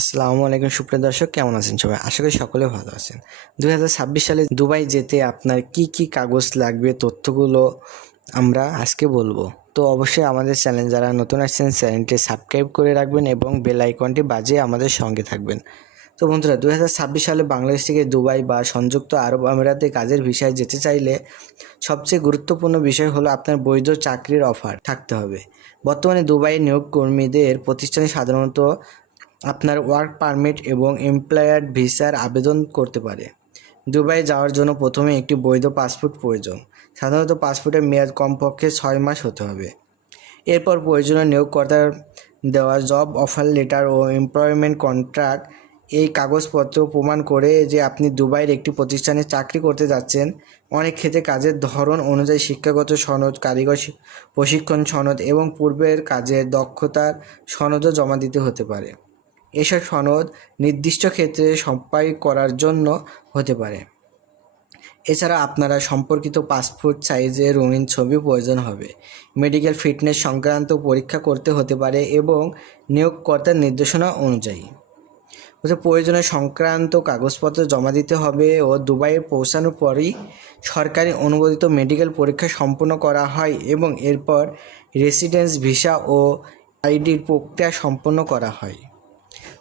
আসসালামু আলাইকুম সুপ্রিয় দর্শক, কেমন আছেন সবাই? আশা করি সকলে ভালো আছেন। 2026 সালে দুবাই যেতে আপনার কি কি কাগজ লাগবে তথ্যগুলো আমরা আজকে বলবো। তো অবশ্যই আমাদের চ্যানেল যারা নতুন আসছেন চ্যানেলটি সাবস্ক্রাইব করে রাখবেন এবং বেল আইকনটি বাজিয়ে আমাদের সঙ্গে থাকবেন। তো বন্ধুরা, 2026 সালে বাংলাদেশ থেকে দুবাই বা সংযুক্ত আরব আমিরাতে কাজের ভিসায় যেতে চাইলে সবচেয়ে গুরুত্বপূর্ণ বিষয় হলো আপনার বৈধ চাকরির অফার থাকতে হবে। বর্তমানে দুবাইয়ের নিয়োগ কর্মীদের প্রতিষ্ঠানে সাধারণত আপনার ওয়ার্ক পারমিট এবং এমপ্লয়ার ভিসার আবেদন করতে পারে। দুবাই যাওয়ার জন্য প্রথমে একটি বৈধ পাসপোর্ট প্রয়োজন। সাধারণত পাসপোর্টের মেয়াদ কমপক্ষে 6 মাস হতে হবে। এরপর প্রয়োজনীয় নিয়োগকর্তার দেওয়া জব অফার লেটার ও এমপ্লয়মেন্ট কন্ট্রাক্ট এই কাগজপত্র প্রমাণ করে যে আপনি দুবাইয়ের একটি প্রতিষ্ঠানে চাকরি করতে যাচ্ছেন। অনেক ক্ষেত্রে কাজের ধরন অনুযায়ী শিক্ষাগত সনদ, কারিগর প্রশিক্ষণ সনদ এবং পূর্বের কাজের দক্ষতার সনদও জমা দিতে হতে পারে। এসব সনদ নির্দিষ্ট ক্ষেত্রে সম্পাদন করার জন্য হতে পারে। এছাড়া আপনারা সম্পর্কিত পাসপোর্ট সাইজের রঙিন ছবি প্রয়োজন হবে। মেডিকেল ফিটনেস সংক্রান্ত পরীক্ষা করতে হতে পারে এবং নিয়োগকর্তার নির্দেশনা অনুযায়ী প্রয়োজনীয় সংক্রান্ত কাগজপত্র জমা দিতে হবে ও দুবাইয়ে পৌঁছানোর পরই সরকারি অনুমোদিত মেডিকেল পরীক্ষা সম্পন্ন করা হয় এবং এরপর রেসিডেন্স ভিসা ও আইডির প্রক্রিয়া সম্পন্ন করা হয়।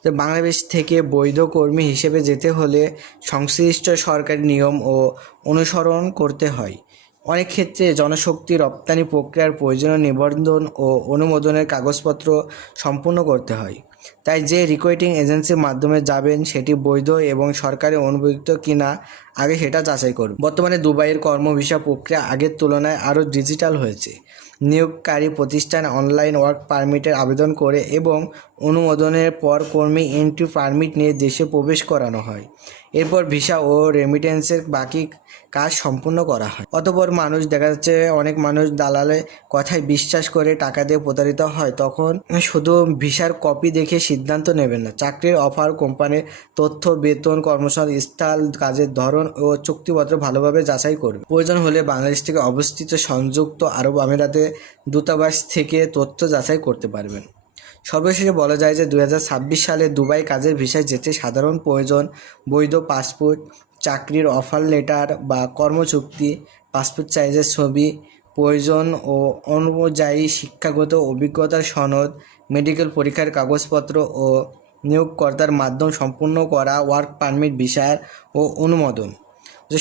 তো বাংলাদেশ থেকে বৈধ কর্মী হিসেবে যেতে হলে সংশ্লিষ্ট সরকারি নিয়ম ও অনুসরণ করতে হয়। অনেক ক্ষেত্রে জনশক্তি রপ্তানি প্রক্রিয়ার প্রয়োজনীয় নিবন্ধন ও অনুমোদনের কাগজপত্র সম্পূর্ণ করতে হয়। তাই যে রিক্রুটিং এজেন্সির মাধ্যমে যাবেন সেটি বৈধ এবং সরকারি অনুমোদিত কিনা আগে সেটা যাচাই করুন। বর্তমানে দুবাইয়ের কর্ম ভিসা প্রক্রিয়া আগের তুলনায় আরও ডিজিটাল হয়েছে। নিয়োগকারী প্রতিষ্ঠান অনলাইন ওয়ার্ক পারমিটের আবেদন করে এবং অনুমোদনের পর কর্মী এন্ট্রি পারমিট নিয়ে দেশে প্রবেশ করানো হয়। এরপর ভিসা ও রেমিটেন্সের বাকি কাজ সম্পূর্ণ করা হয়। অতঃপর দেখা যাচ্ছে অনেক মানুষ দালালের কথায় বিশ্বাস করে টাকা দিয়ে প্রতারিত হয়। তখন শুধু ভিসার কপি দেখে সিদ্ধান্ত নেবেন না। চাকরির অফার, কোম্পানির তথ্য, বেতন, কর্মস্থল, কাজের ধরন ও চুক্তিপত্র ভালোভাবে যাচাই করবে। প্রয়োজন হলে বাংলাদেশ থেকে অবস্থিত সংযুক্ত আরব আমিরাতে দূতাবাস থেকে তথ্য যাচাই করতে পারবেন। সর্বশেষে বলা যায় যে 2026 সালে দুবাই কাজের ভিসায় যেতে সাধারণ প্রয়োজন বৈধ পাসপোর্ট, চাকরির অফার লেটার বা কর্মচুক্তি, পাসপোর্ট সাইজের ছবি, প্রয়োজন ও অনুযায়ী শিক্ষাগত অভিজ্ঞতার সনদ, মেডিকেল পরীক্ষার কাগজপত্র ও নিয়োগকর্তার মাধ্যমে সম্পূর্ণ করা ওয়ার্ক পারমিট ভিসার ও অনুমোদন।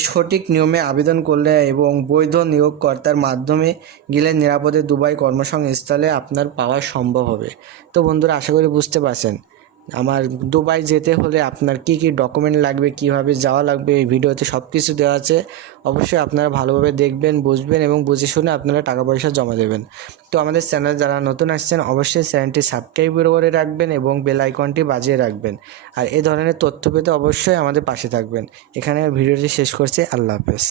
সঠিক নিয়মে আবেদন করলে এবং বৈধ নিয়োগকর্তার মাধ্যমে গেলে নিরাপদে দুবাই কর্মসংস্থানে আপনার পাওয়া সম্ভব হবে। তো বন্ধুরা, আশা করি বুঝতে পারছেন আমার দুবাই যেতে হলে আপনার কি কি ডকুমেন্ট লাগবে, কিভাবে যাওয়া লাগবে, এই ভিডিওতে সব কিছু দেওয়া আছে। অবশ্যই আপনারা ভালোভাবে দেখবেন, বুঝবেন এবং বুঝে শুনে আপনারা টাকা পয়সা জমা দেবেন। তো আমাদের চ্যানেল যারা নতুন আসছেন অবশ্যই চ্যানেলটি সাবস্ক্রাইব করে রাখবেন এবং বেল আইকনটি বাজিয়ে রাখবেন। আর এই ধরনের তথ্য পেতে অবশ্যই আমাদের পাশে থাকবেন। এখানে ভিডিওটি শেষ করছি। আল্লাহ হাফেজ।